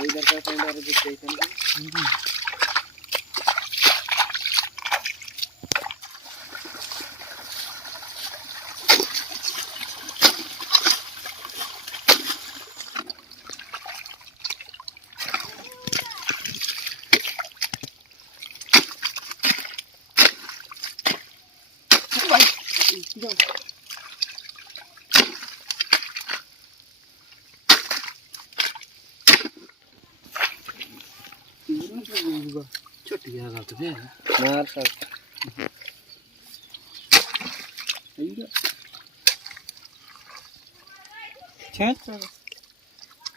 इधर का पॉइंट और जो स्टेशन की छोटी जगह तो है मार सर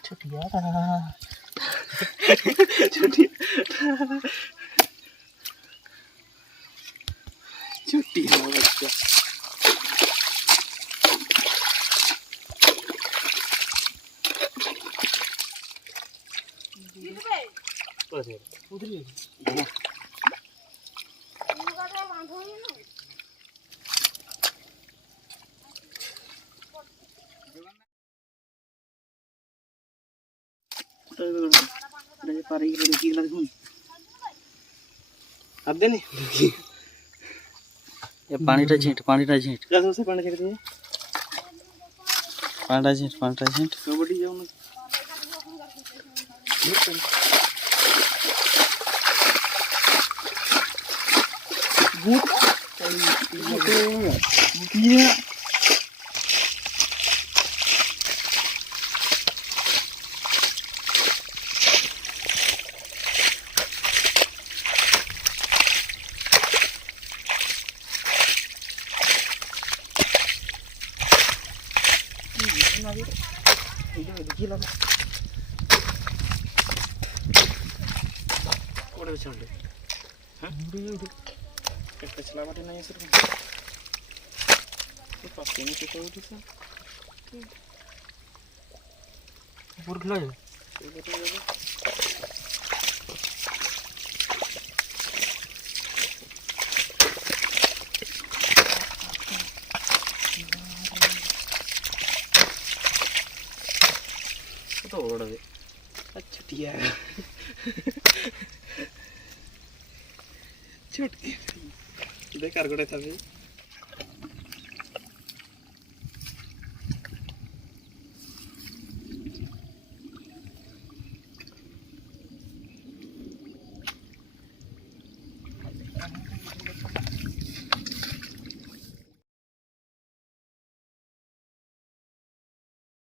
छोटी छोटी छुट्टी है बच्चा उधर ही अब देने ये पानीटा झींट कैसे से पानी छिड़क दिए पानीटा झींट कबड्डी जाओ ना छुट्टिया छुटकी बेकार गोड़े था भाई